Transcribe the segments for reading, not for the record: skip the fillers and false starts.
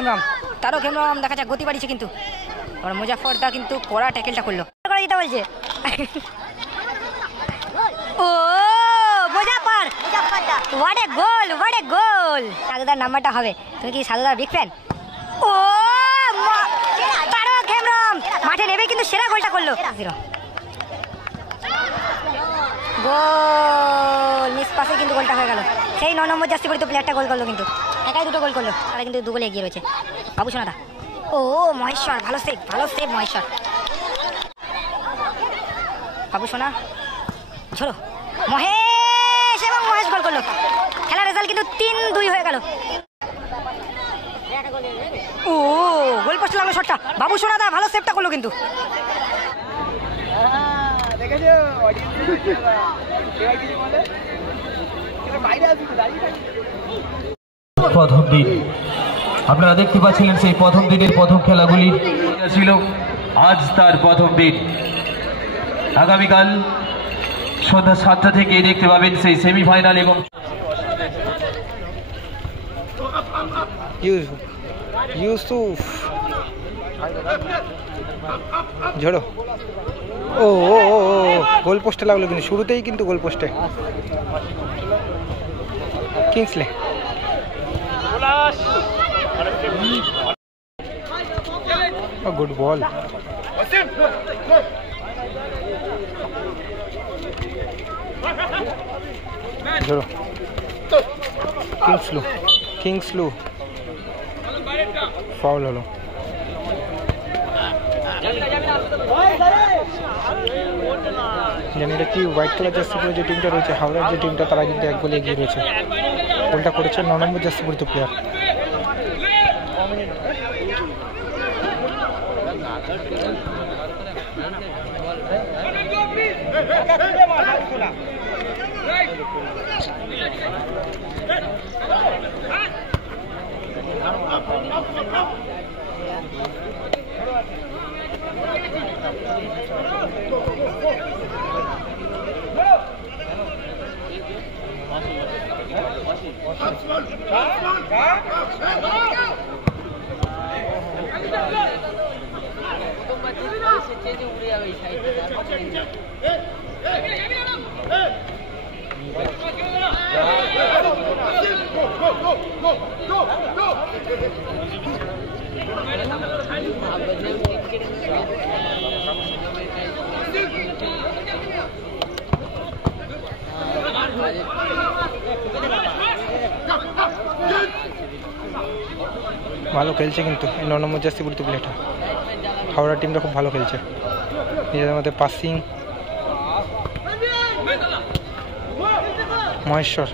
খেমরম দেখা যাক গতি বাড়িয়েছে কিন্তু আর মুজাফর দা কিন্তু কড়া ট্যাকেলটা করলো দিতে বলছে ও মুজাফর হোয়াট এ গোল সাদুদার নাম্বারটা হবে তুমি কি সাদুদার বিগ ফ্যান ও তারক খেমরম মাঠে নেবে কিন্তু সেরা গোলটা করলো গোল মিস পাসে কিন্তু গোলটা হয়ে গেল সেই 9 নম্বর জার্সি পরিহিত প্লেয়ারটা গোল করলো কিন্তু একাই দুটো গোল করলো তারা কিন্তু 2 গোলে এগিয়ে রয়েছে বাবু সোনাদা ও মহেশ্বর ভালো সেভ মহেশ্বর বাবু সোনা ঝোড়ো মহেশ এবং মহেশ গোল করলো খেলার রেজাল্ট কিন্তু 3-2 হয়ে গেল ও গোল পোস্টে লাগলো শটটা বাবু সোনাদা ভালো সেভটা করলো কিন্তু প্রথম দিন আপনারা দেখতে পাচ্ছিলেন সেই প্রথম দিনের প্রথম খেলাগুলি ছিল আজ তার প্রথম দিন আগামীকাল সন্ধ্যা 7টা থেকে দেখতে পাবেন সেই সেমিফাইনাল এবং ইউসুফ ঝোড়ো ও গোল পোস্টে লাগলো কিন্তু শুরুতেই কিন্তু গোল পোস্টে কিংসলে গুড বল ঝোড়ো কিংসলু ফাউল হলো জানি এটা কি হোয়াইট কালার জার্সি পরে যে টিমটা রয়েছে হাওড়ার যে টিমটা তারা কিন্তু 1 গোলে এগিয়ে রয়েছে গোলটা করেছে 9 নম্বর জার্সি পরিহিত প্লেয়ার ভালো খেলছে কিন্তু এই 9 নম্বর জার্সি পরিহিত প্লেয়ারটা হাওড়া টিমটা খুব ভালো খেলছে নিজেদের মধ্যে পাসিং মহেশ্বর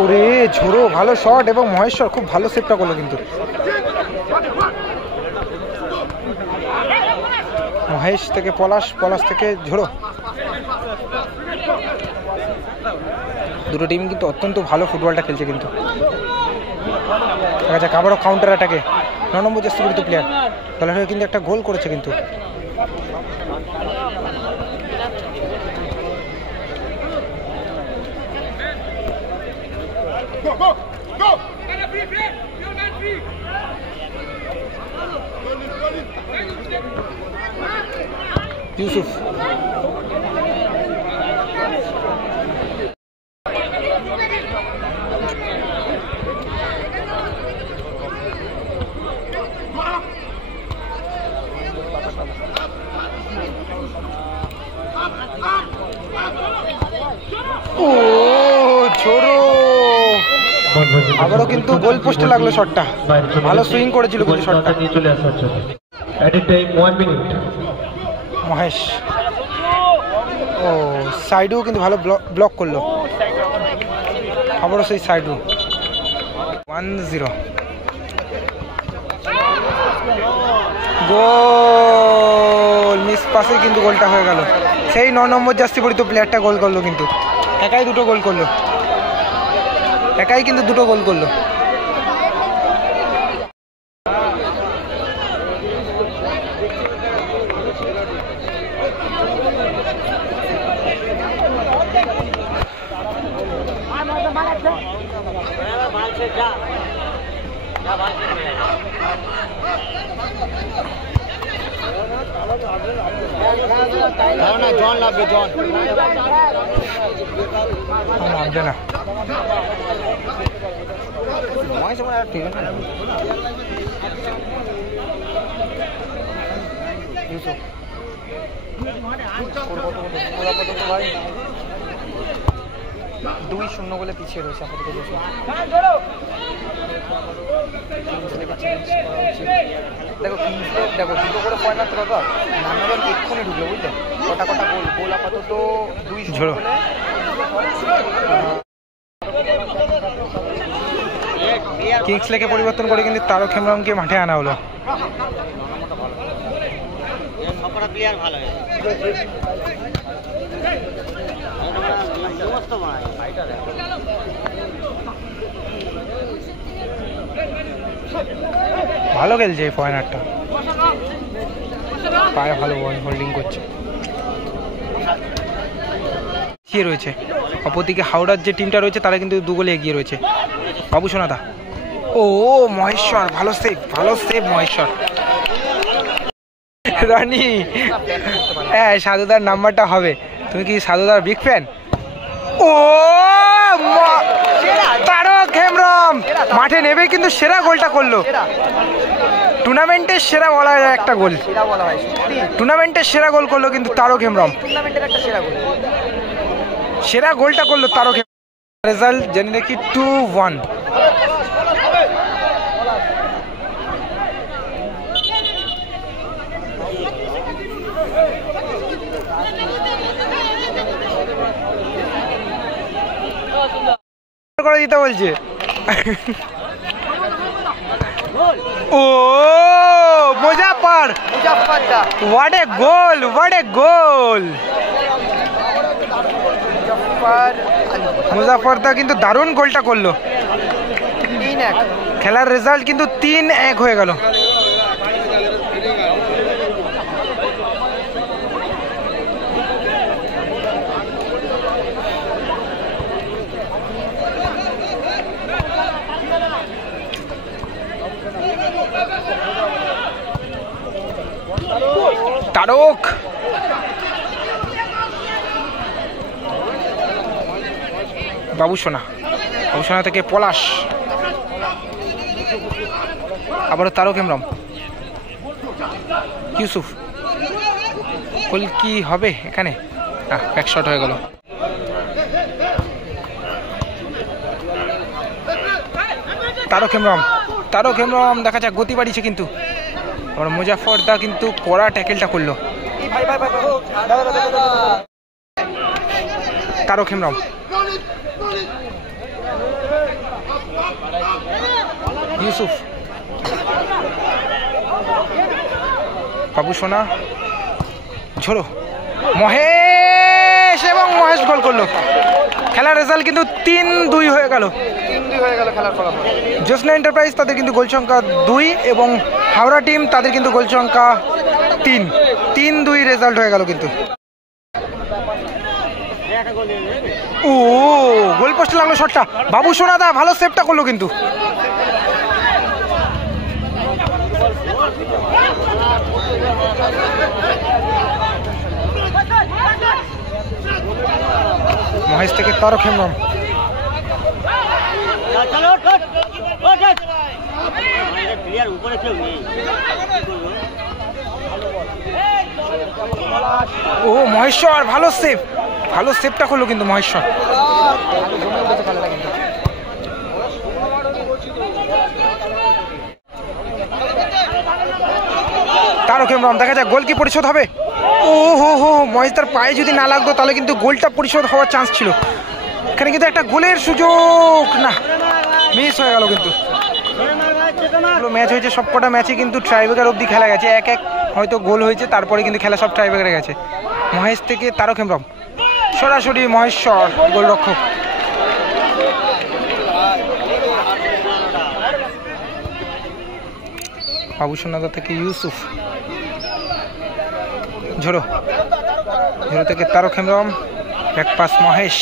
ওরে ঝোড়ো ভালো শট এবং মহেশ্বর খুব ভালো সেভটা করলো কিন্তু মহেশ থেকে পলাশ থেকে ঝোড়ো দুটো টিম কিন্তু অত্যন্ত ভালো ফুটবলটা খেলছে কিন্তু দেখা যাক আবারও কাউন্টার অ্যাটাকে 9 নম্বর জার্সি পরিহিত প্লেয়ার দলের হয়ে কিন্তু একটা গোল করেছে কিন্তু ইউসুফ আবারও কিন্তু গোল পোস্টে লাগলো শটটা, ভালো সুইং করেছিল কিন্তু শটটা। চলে আসার জন্য অ্যাডেড টাইম 1 মিনিট। মহেশ ও সাইডেও কিন্তু ভালো ব্লক করলো, আবারও সেই সাইডও 1-0 গোল। মিস পাসে কিন্তু গোলটা হয়ে গেল। সেই 9 নম্বর জার্সি পরিত প্লেয়ারটা গোল করলো, কিন্তু একাই দুটো গোল করলো, একাই কিন্তু দুটো গোল করলো। নামবে না ভাই, 2-0 গোলে পিছিয়ে রয়েছে আপাতত। দেখো দেখো দুটো করে পয়েন্ট আসতে দাদা, নানাজন এক্ষুনি ঢুকলো বুঝলে, কটা গোল গোল আপাতত 2-0। কিংস লেকে পরিবর্তন করে কিন্তু তারক হেমব্রমকে মাঠে আনা হলো। ভালো খেলছে এই ফরেনারটা, পায়ে ভালো বল হোল্ডিং করছে। এগিয়ে রয়েছে অপরদিকে হাওড়ার যে টিমটা রয়েছে তারা কিন্তু 2 গোলে এগিয়ে রয়েছে। বাবু সোনাদা ও মহেশ্বর, ভালো সেভ মহেশ্বর। রানি হ্যাঁ সাধুদার নাম্বারটা হবে, তুমি কি সাধুদার বিগ ফ্যান? ও তারক হেমব্রম মাঠে নেবে কিন্তু সেরা গোলটা করলো, টুর্নামেন্টের সেরা বলা হয় একটা গোল, টুর্নামেন্টের সেরা গোল করলো কিন্তু তারক হেমব্রম, সেরা গোলটা করলো তারক হেমব্রম। রেজাল্ট জেনে নাকি 2-1। করে দিতে বলছে। ও মুজাফফর, হোয়াট এ গোল। মুজাফফর দা কিন্তু দারুণ গোলটা করলো। খেলার রেজাল্ট কিন্তু 3-1 হয়ে গেল। তারক বাবু সোনা থেকে পলাশ, আবারও তারক হেমব্রম, ইউসুফ, গোল কি হবে এখানে? ব্যাক শট হয়ে গেল। তারক হেমব্রম দেখা যাক গতি বাড়িয়েছে কিন্তু, আর মুজাফফর দা কিন্তু কড়া ট্যাকেলটা করলো। তারক হেমব্রম, ইউসুফ, বাবু সোনা, ঝোড়ো, মহেশ এবং মহেশ গোল করলো। খেলার রেজাল্ট কিন্তু 3-2 হয়ে গেল। খেলার ফলাফল জ্যোৎস্না এন্টারপ্রাইজ তাদের কিন্তু গোল সংখ্যা 2 এবং হাওড়া টিম তাদের কিন্তু গোল সংখ্যা 3-2 রেজাল্ট হয়ে গেল কিন্তু। ও গোল পোস্টে লাগলো শটটা, বাবু সোনাদা ভালো সেভটা করলো কিন্তু। মহেশ থেকে তারক হেমব্রম, ও মহেশ্বর ভালো সেভটা করলো কিন্তু মহেশ্বর। তারক হেমব্রম, দেখা যাক গোল কি পরিশোধ হবে। ও হো, মহেশ তার পায়ে যদি না লাগতো তাহলে কিন্তু গোলটা পরিশোধ হওয়ার চান্স ছিল। এখানে কিন্তু একটা গোলের সুযোগ, না, মিস হয়ে গেল। কিন্তু ম্যাচ হয়েছে, সবকটা ম্যাচে কিন্তু ট্রাইব্রেকার অবধি খেলা গেছে, 1-1 হয়তো গোল হয়েছে, তারপরে কিন্তু খেলা সব ট্রাইব্রেকারে গেছে। মহেশ থেকে তারক হেমব্রম, সরাসরি মহেশ্বর গোলরক্ষক। বাবুসোনাদা থেকে ইউসুফ, ঝোড়ো থেকে তারক হেমব্রম, ব্যাক পাস মহেশ।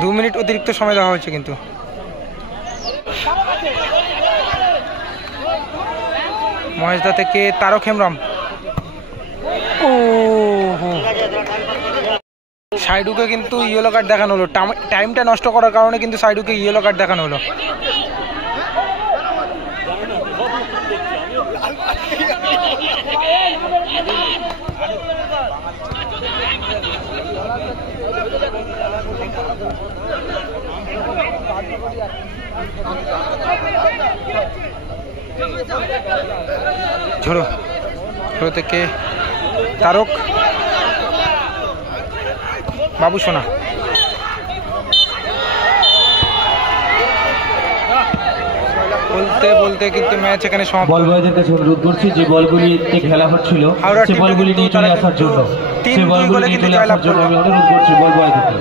দু মিনিট অতিরিক্ত সময় দেওয়া হয়েছে কিন্তু। মহেশদা থেকে তারক হেমব্রম, ও সাইডুকে কিন্তু ইয়েলো কার্ড দেখানো হলো। টাইমটা নষ্ট করার কারণে কিন্তু সাইডুকে ইয়েলো কার্ড দেখানো হলো। ঝোড়ো থেকে তারক, বাবুসোনা, বলতে বলতে কিন্তু ম্যাচ এখানে সমাপ্ত। বল বয়দের কাছে অনুরোধ করছি যে বলগুলিতে খেলা হচ্ছিল সেই বলগুলি নিয়ে চলে আসার জন্য, সেই বলগুলি নিয়ে চলে আসার জন্য আমি অনুরোধ করছি বল বয়দেরকে।